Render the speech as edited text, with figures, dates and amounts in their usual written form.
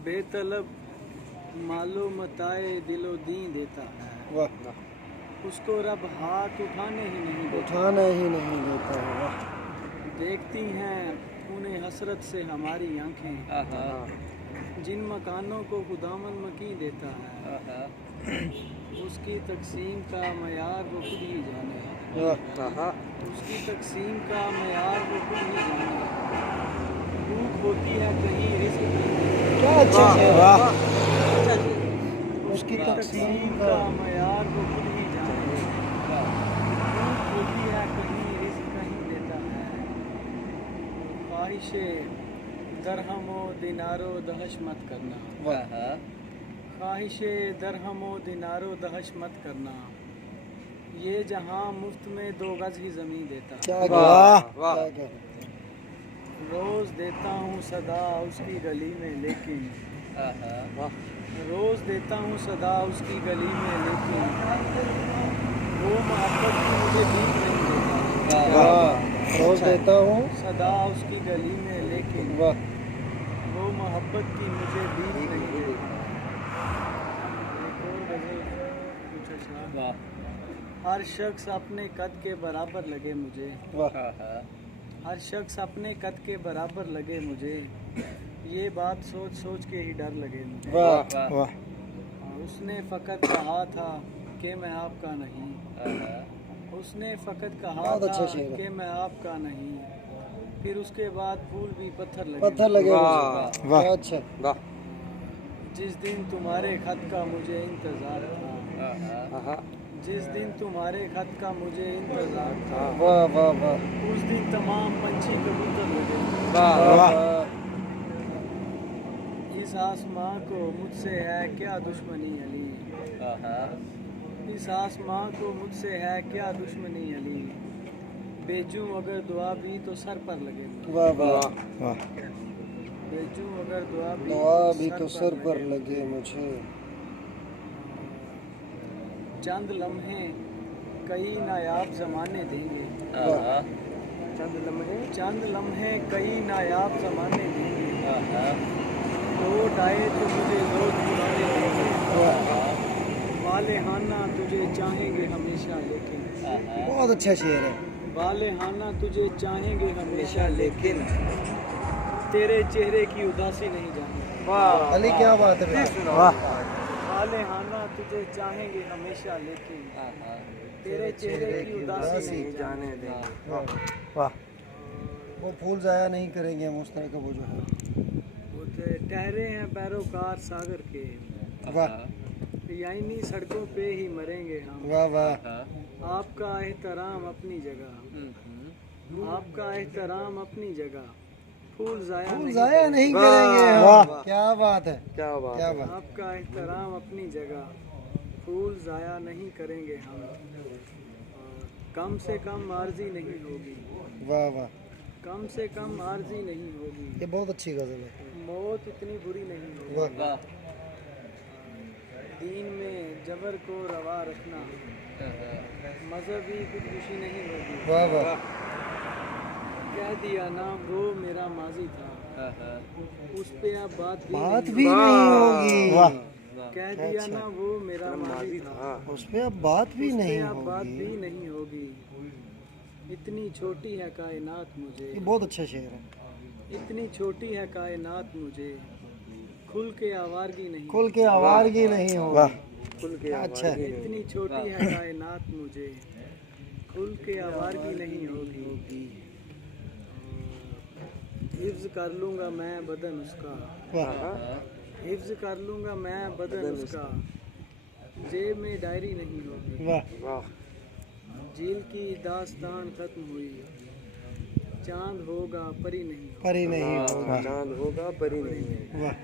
बेतलब मालो मताए दिलो दीन देता है, उसको रब हाथ उठाने ही नहीं देता। वाह। देखती हैं उन्हें हसरत से हमारी आंखें, जिन मकानों को खुदावन मकी देता है, उसकी तकसीम का मयार वो खुद ही जाने। उसकी तकसीम का मयार वो खुद ही जाने। भूख होती है कहीं रिस्क नहीं, क्या अच्छा शेर है। उसकी तकसीम का मयार वो खुद ही जाने। भूख होती है कहीं रिस्क नहीं देता है। ख्वाहिशे दरहमो दिनारो दहश मत करना, ख्वाहिशे दरहमो दिनारो दहश मत करना। ये जहां मुफ्त में 2 गज ही ज़मीन देता है। रोज़ देता हूँ सदा उसकी गली में लेकिन, रोज़ देता हूँ सदा उसकी गली में लेकिन, वो मोहब्बत की मुझे भीख नहीं देता। रोज देता हूँ सदा उसकी गली में लेकिन, वो मोहब्बत की मुझे भीख नहीं देता। एक और गज़ल कुछ अशआर। हर शख्स अपने कद के बराबर लगे मुझे, हर शख्स अपने कद के बराबर लगे मुझे, ये बात सोच सोच के ही डर लगे मुझे। उसने फ़कत कहा था कि मैं आपका नहीं, उसने फ़कत कहा था कि मैं आपका नहीं, फिर उसके बाद फूल भी पत्थर लगे। अच्छा। जिस दिन तुम्हारे खत का मुझे इंतज़ार था, जिस दिन तुम्हारे खत का मुझे इंतज़ार था, उस दिन तमाम पंछी कबूतर लगे। इस आसमां को मुझसे है क्या दुश्मनी अली, इस आसमां को मुझसे है क्या दुश्मनी अली, बेचूं अगर दुआ भी तो सर पर लगे। बेचूं अगर दुआ भी तो सर पर लगे मुझे। चंद लम्हे कई नायाब ज़माने देंगे, चंद लम्हे कई नायाब ज़माने देंगे, लौट आए तो मुझे रोज बुलाने देंगे। वालेहाना तुझे चाहेंगे हमेशा लेकिन, बहुत अच्छा शेर है। वालेहाना तुझे चाहेंगे हमेशा लेकिन, तेरे चेहरे की उदासी नहीं जाने। अली क्या बात है। वाह। वालेहाना तुझे चाहेंगे हमेशा लेकिन, तेरे चेहरे की उदासी नहीं जाने देंगे। वाह। वो फूल ज़ाया नहीं करेंगे हम, उस तरह का वो जो है। वो ठहरे हैं पैरोकार सागर के, वाह यानी सड़कों पे ही मरेंगे हम। वाह। आपका एहतराम अपनी जगह, आपका एहतराम अपनी जगह, फूल ज़ाया नहीं करेंगे हम। वाह क्या बात है। आपका एहतराम अपनी जगह, फूल ज़ाया नहीं करेंगे हम, कम से कम आर्जी नहीं होगी। वाह। कम से कम आर्जी नहीं होगी। ये बहुत अच्छी गज़ल है। मौत इतनी बुरी नहीं होगी। दीन में जबर को रवा रखना, मजहबी खुदकुशी नहीं होगी। वाह। कह दिया ना वो मेरा माजी था, उस पे अब बात भी नहीं होगी। वाह। कह दिया ना वो मेरा माजी था, उस पे अब बात भी नहीं होगी। इतनी छोटी है कायनात मुझे, ये बहुत अच्छा शेर है। इतनी छोटी है कायनात मुझे, खुल के आवारगी नहीं होगी। अच्छा। इतनी छोटी है कायनात मुझे, खुल के आवारगी नहीं होगी। हिफ्ज कर लूँगा मैं बदन उसका, हिफ्ज कर लूँगा मैं बदन उसका, जेब में डायरी नहीं होगी। झील की दास्तान खत्म हुई, चांद होगा परी नहीं होगा। चांद होगा परी नहीं। वाह।